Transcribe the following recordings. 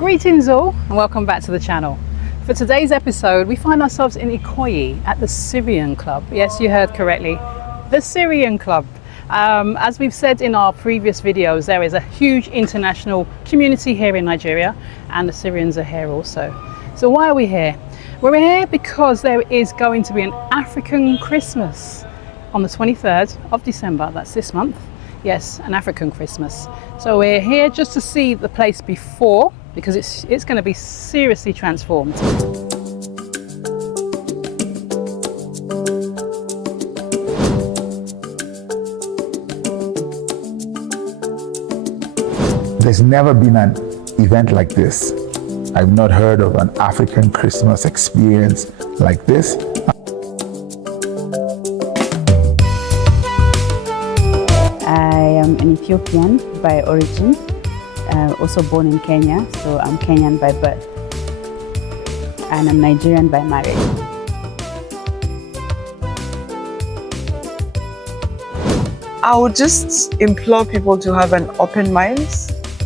Greetings all and welcome back to the channel. For today's episode we find ourselves in Ikoyi at the Syrian Club. Yes, you heard correctly, the Syrian Club. As we've said in our previous videos, there is a huge international community here in Nigeria and the Syrians are here also. So why are we here? We're here because there is going to be an African Christmas on the 23rd of December, that's this month. Yes, an African Christmas. So we're here just to see the place before, because it's going to be seriously transformed. There's never been an event like this. I've not heard of an African Christmas experience like this. I am an Ethiopian by origin, also born in Kenya, so I'm Kenyan by birth, and I'm Nigerian by marriage. I would just implore people to have an open mind.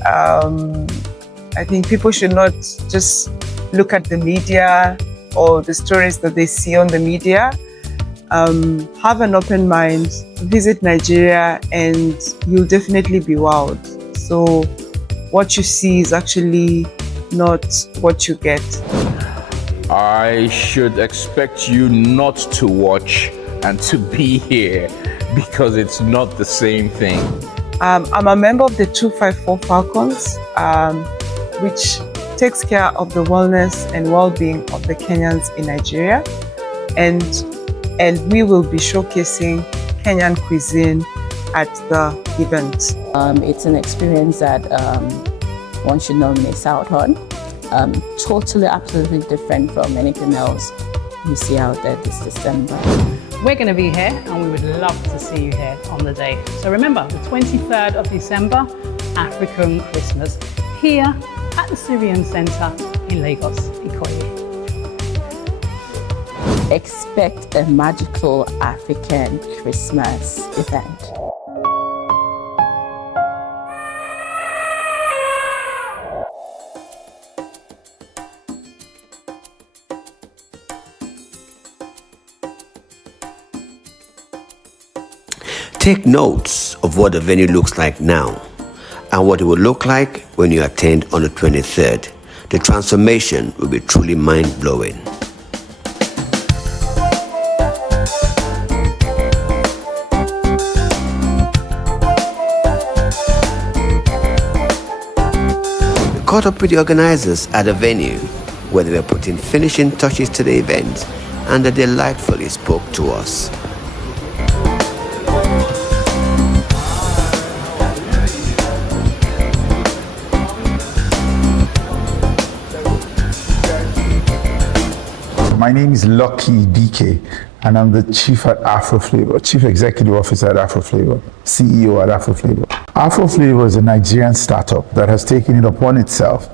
I think people should not just look at the media or the stories that they see on the media. Have an open mind, visit Nigeria, and you'll definitely be wowed. So what you see is actually not what you get. I should expect you not to watch and to be here because it's not the same thing. I'm a member of the 254 Falcons, which takes care of the wellness and well-being of the Kenyans in Nigeria. And we will be showcasing Kenyan cuisine at the event. It's an experience that one should not miss out on. Totally, absolutely different from anything else you see out there this December. We're going to be here and we would love to see you here on the day. So remember, the 23rd of December, African Christmas, here at the Syrian Centre in Lagos, Ikoyi. Expect a magical African Christmas event. Take notes of what the venue looks like now and what it will look like when you attend on the 23rd. The transformation will be truly mind-blowing. We caught up with the organizers at the venue where they were putting finishing touches to the event, and they delightfully spoke to us. My name is Lucky DK, and I'm the chief at Afroflavor, chief executive officer at Afroflavor, CEO at Afroflavor. Afroflavor is a Nigerian startup that has taken it upon itself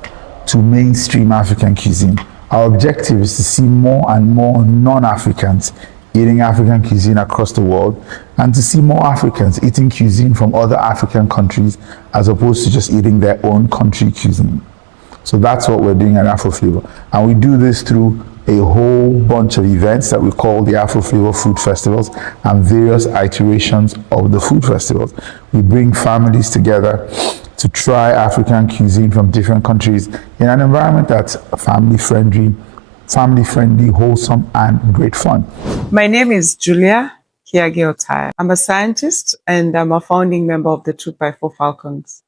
to mainstream African cuisine. Our objective is to see more and more non-Africans eating African cuisine across the world, and to see more Africans eating cuisine from other African countries as opposed to just eating their own country cuisine. So that's what we're doing at Afroflavor, and we do this through a whole bunch of events that we call the Afroflavor Food Festivals and various iterations of the food festivals. We bring families together to try African cuisine from different countries in an environment that's family-friendly, wholesome, and great fun. My name is Julia Kiage-Otai. I'm a scientist and I'm a founding member of the 254 Falcons.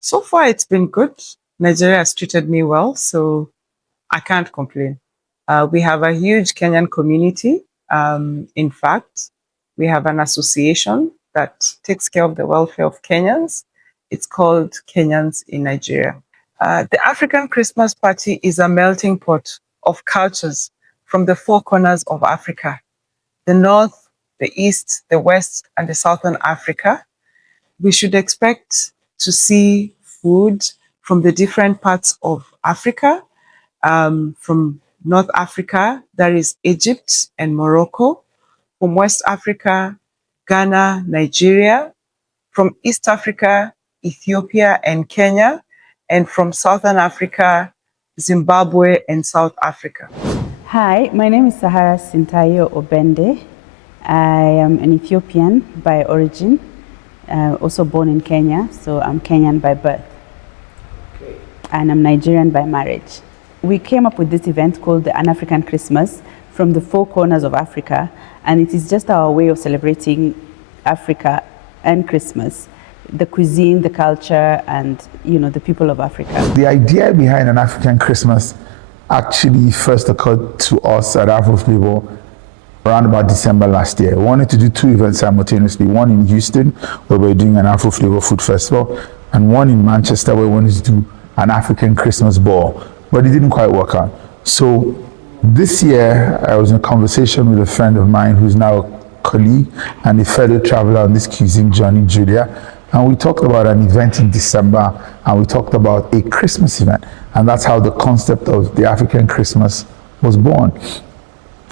So far, it's been good. Nigeria has treated me well, so I can't complain. We have a huge Kenyan community. In fact, we have an association that takes care of the welfare of Kenyans. It's called Kenyans in Nigeria. The African Christmas party is a melting pot of cultures from the four corners of Africa: the North, the East, the West, and the Southern Africa. We should expect to see food from the different parts of Africa. From North Africa, there is Egypt and Morocco. From West Africa, Ghana, Nigeria. From East Africa, Ethiopia and Kenya. and from Southern Africa, Zimbabwe, and South Africa. Hi, my name is Sahara Sintayo Obende. I am an Ethiopian by origin, also born in Kenya, so I'm Kenyan by birth. Okay. And I'm Nigerian by marriage. We came up with this event called the An-African Christmas from the 4 corners of Africa, and it is just our way of celebrating Africa and Christmas, the cuisine, the culture, and the people of Africa. The idea behind an African Christmas actually first occurred to us at Afroflavor around about December last year. We wanted to do 2 events simultaneously, one in Houston, where we're doing an Afroflavor food festival, and one in Manchester, where we wanted to do an African Christmas ball, but it didn't quite work out. So this year, I was in a conversation with a friend of mine who's now a colleague and a fellow traveler on this cuisine journey, Julia, and we talked about an event in December, and we talked about a Christmas event, and that's how the concept of the African Christmas was born.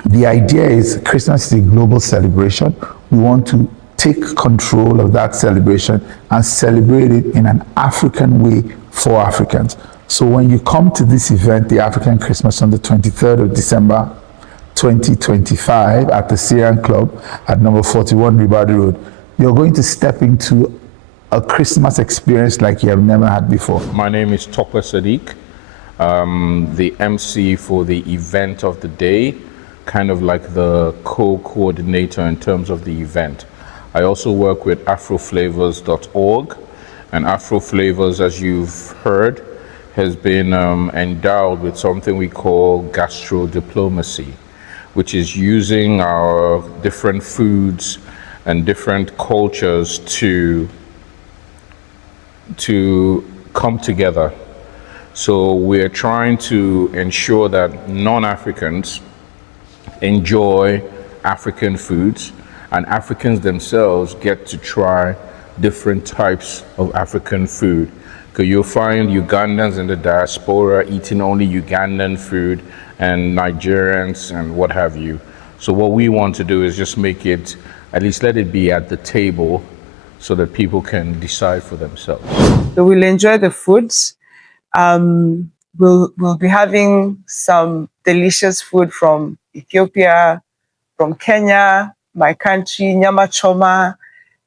The idea is Christmas is a global celebration. We want to take control of that celebration and celebrate it in an African way for Africans. So when you come to this event, the African Christmas, on the 23rd of December 2025 at the Syrian Club at number 41 Ribadi Road, you're going to step into a Christmas experience like you have never had before. My name is Tokwe Sadiq, the MC for the event of the day, kind of like the co-coordinator in terms of the event. I also work with afroflavors.org, and Afroflavors, as you've heard, has been endowed with something we call gastro diplomacy, which is using our different foods and different cultures to come together. So we're trying to ensure that non-Africans enjoy African foods, and Africans themselves get to try different types of African food. Because you'll find Ugandans in the diaspora eating only Ugandan food, and Nigerians and what have you. So what we want to do is just make it, at least let it be at the table so that people can decide for themselves. So we'll enjoy the foods. We'll be having some delicious food from Ethiopia, from Kenya, my country, nyama choma,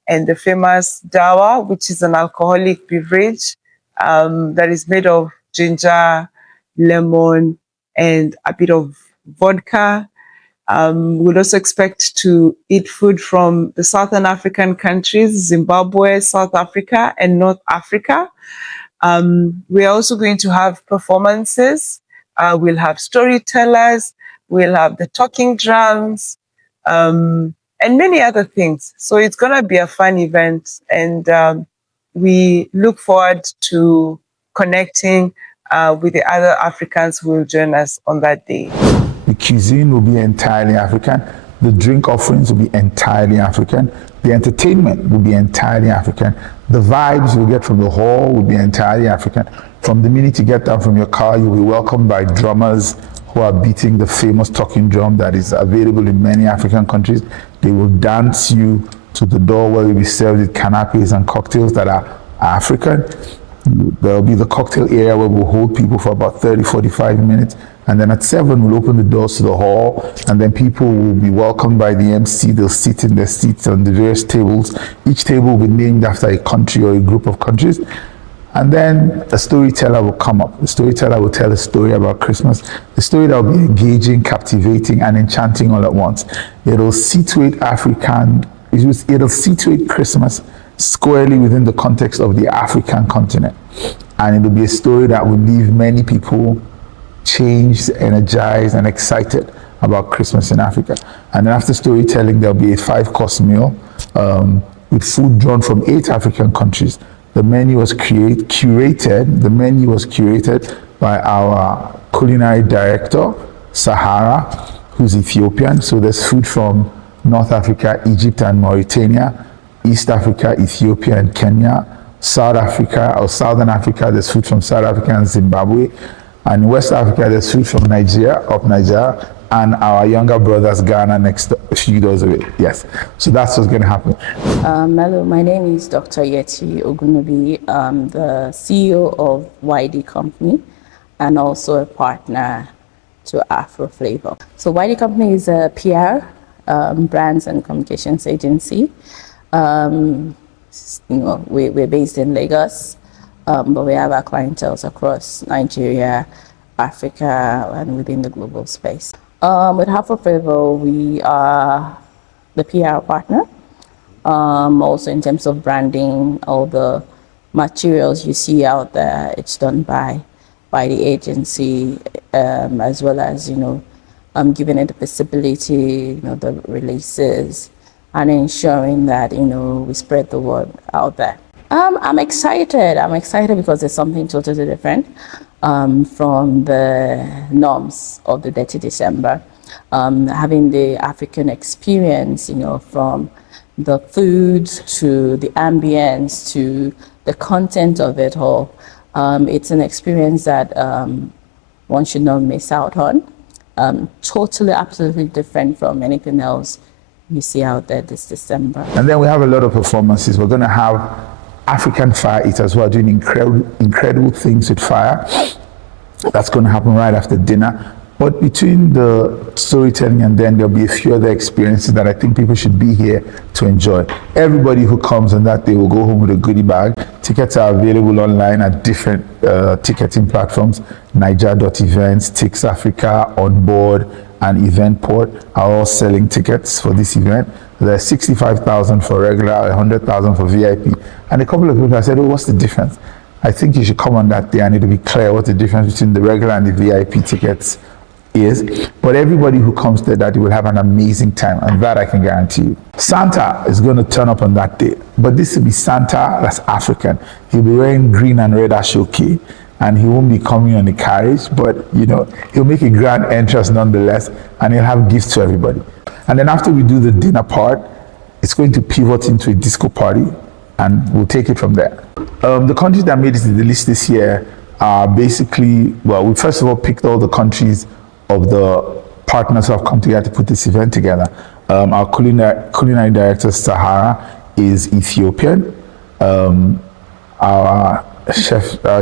and the famous dawa, which is an alcoholic beverage that is made of ginger, lemon, and a bit of vodka. We'll also expect to eat food from the Southern African countries, Zimbabwe, South Africa, and North Africa. We're also going to have performances. We'll have storytellers. We'll have the talking drums, and many other things. So it's going to be a fun event, and we look forward to connecting with the other Africans who will join us on that day. The cuisine will be entirely African. The drink offerings will be entirely African. The entertainment will be entirely African. The vibes you'll get from the hall will be entirely African. From the minute you get down from your car, you'll be welcomed by drummers who are beating the famous talking drum that is available in many African countries. They will dance you to the door where you'll be served with canapes and cocktails that are African. There'll be the cocktail area where we'll hold people for about 30, 45 minutes. And then at 7, we'll open the doors to the hall, and then people will be welcomed by the MC. They'll sit in their seats on the various tables. Each table will be named after a country or a group of countries. And then a storyteller will come up. The storyteller will tell a story about Christmas, a story that will be engaging, captivating, and enchanting all at once. It'll situate Christmas squarely within the context of the African continent. And it'll be a story that will leave many people changed, energized, and excited about Christmas in Africa. And then after storytelling, there'll be a 5-course meal with food drawn from 8 African countries. The menu was curated. The menu was curated by our culinary director, Sahara, who's Ethiopian. So there's food from North Africa, Egypt, and Mauritania, East Africa, Ethiopia, and Kenya, South Africa or Southern Africa. There's food from South Africa and Zimbabwe. And in West Africa, there's food from Nigeria, and our younger brothers Ghana next a few doors away. Yes, so that's what's going to happen. Hello, my name is Dr. Yeti Ogunubi. I'm the CEO of YD Company and also a partner to Afro Flavor. So YD Company is a PR, brands and communications agency. We're based in Lagos, but we have our clientele across Nigeria, Africa, and within the global space. With Afro Flavor, we are the PR partner. Also in terms of branding, all the materials you see out there, it's done by the agency, as well as, giving it the visibility, the releases, and ensuring that, we spread the word out there. I'm excited. I'm excited because it's something totally different from the norms of the Dirty December. Having the African experience, from the food to the ambience to the content of it all. It's an experience that one should not miss out on. Totally, absolutely different from anything else you see out there this December. And then we have a lot of performances. We're going to have African fire eaters who are doing incredible things with fire. That's going to happen right after dinner. But between the storytelling and then there'll be a few other experiences that I think people should be here to enjoy. Everybody who comes on that day will go home with a goodie bag. Tickets are available online at different ticketing platforms. Niger.events, Tix Africa, Onboard, and Eventport are all selling tickets for this event. There's 65,000 for regular, 100,000 for VIP. And a couple of people have said, oh, what's the difference? I think you should come on that day and it'll be clear what the difference between the regular and the VIP tickets is. But everybody who comes to that day will have an amazing time, and that I can guarantee you. Santa is going to turn up on that day, but this will be Santa that's African. He'll be wearing green and red ashoke, and he won't be coming on a carriage, but he'll make a grand entrance nonetheless, and he'll have gifts to everybody. And then after we do the dinner part, it's going to pivot into a disco party, and we'll take it from there. The countries that made it to the list this year are basically, well, we first of all picked all the countries of the partners who have come together to put this event together. Our culinary director, Sahara, is Ethiopian. Our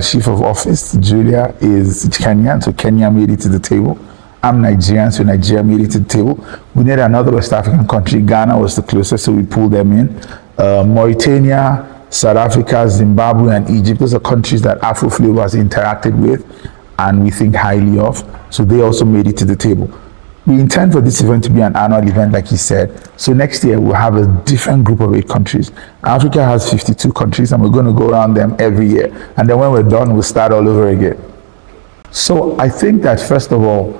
chief of office, Julia, is Kenyan, so Kenya made it to the table. I'm Nigerian, so Nigeria made it to the table. We needed another West African country. Ghana was the closest, so we pulled them in. Mauritania, South Africa, Zimbabwe, and Egypt, those are countries that Afro Flavor has interacted with and we think highly of, so they also made it to the table. We intend for this event to be an annual event, like he said, so next year we'll have a different group of 8 countries. Africa has 52 countries, and we're going to go around them every year, and then when we're done, we'll start all over again. So I think that, first of all,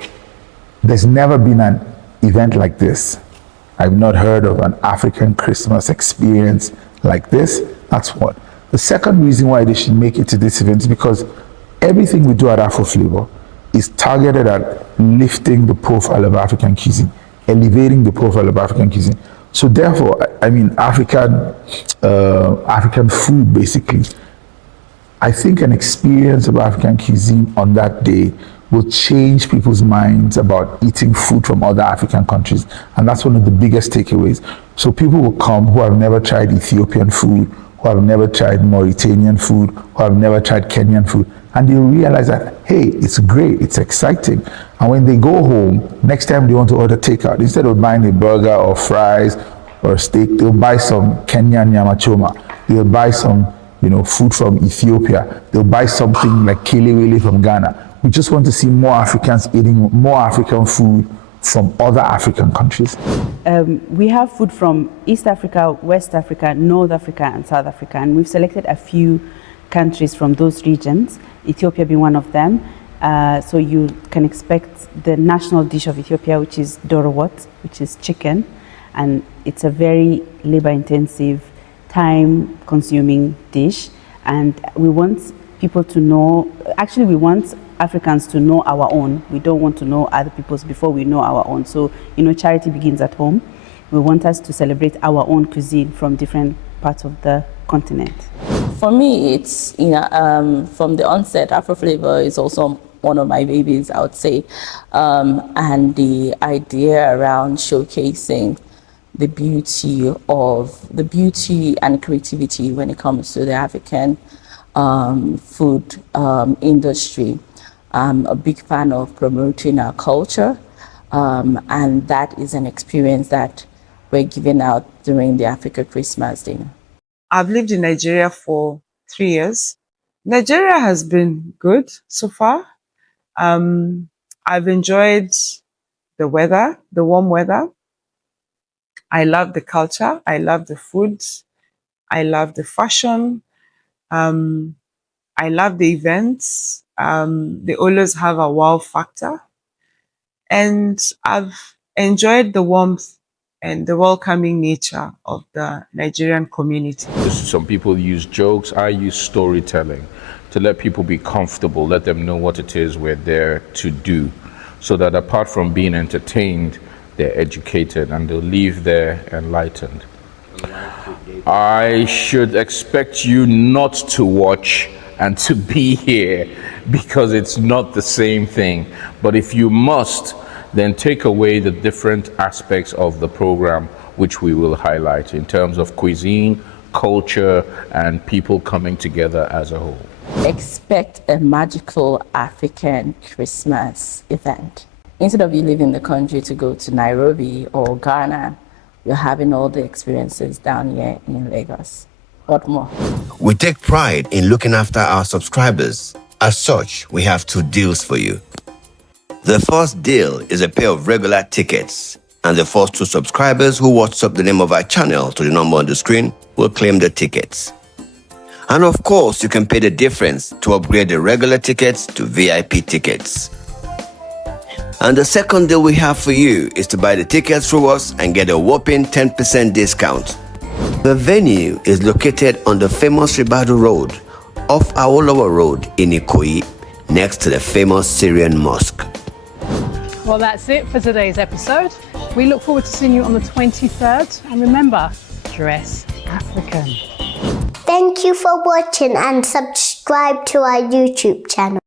there's never been an event like this. I've not heard of an African Christmas experience like this. That's one. The second reason why they should make it to this event is because everything we do at Afro Flavor is targeted at lifting the profile of African cuisine, elevating the profile of African cuisine. So therefore, I mean, African food, basically. I think an experience of African cuisine on that day will change people's minds about eating food from other African countries. And that's one of the biggest takeaways. So people will come who have never tried Ethiopian food, who have never tried Mauritanian food, who have never tried Kenyan food, and they'll realize that, hey, it's great, it's exciting. And when they go home, next time they want to order takeout, instead of buying a burger or fries or a steak, they'll buy some Kenyan nyama choma. They'll buy some food from Ethiopia. They'll buy something like kelewele from Ghana. We just want to see more Africans eating more African food from other African countries. We have food from East Africa, West Africa, North Africa, and South Africa, and we've selected a few countries from those regions, Ethiopia being one of them. So you can expect the national dish of Ethiopia, which is dorowot, which is chicken, and it's a very labor-intensive, time-consuming dish, and we want people to know, actually we want Africans to know our own. We don't want to know other people's before we know our own. So, charity begins at home. We want us to celebrate our own cuisine from different parts of the continent. For me, it's, from the onset, Afro Flavor is also one of my babies, I would say. And the idea around showcasing the beauty and creativity when it comes to the African food industry. I'm a big fan of promoting our culture, and that is an experience that we're giving out during the Africa Christmas dinner. I've lived in Nigeria for 3 years. Nigeria has been good so far. I've enjoyed the weather, the warm weather. I love the culture. I love the food. I love the fashion. I love the events. They always have a wow factor. And I've enjoyed the warmth and the welcoming nature of the Nigerian community. Some people use jokes. I use storytelling to let people be comfortable, let them know what it is we're there to do, so that apart from being entertained, they're educated and they'll leave there enlightened. I should expect you not to watch and to be here because it's not the same thing. But if you must, then take away the different aspects of the program which we will highlight in terms of cuisine, culture, and people coming together as a whole. Expect a magical African Christmas event. Instead of you leaving the country to go to Nairobi or Ghana, you're having all the experiences down here in Lagos. What more? We take pride in looking after our subscribers. As such, we have 2 deals for you. The first deal is a pair of regular tickets, and the first 2 subscribers who WhatsApp the name of our channel to the number on the screen will claim the tickets. And of course, you can pay the difference to upgrade the regular tickets to VIP tickets. And the second deal we have for you is to buy the tickets through us and get a whopping 10% discount. The venue is located on the famous Ribadu Road off Awolowo Road in Ikoyi, next to the famous Syrian Mosque. Well, that's it for today's episode. We look forward to seeing you on the 23rd. And remember, dress African. Thank you for watching and subscribe to our YouTube channel.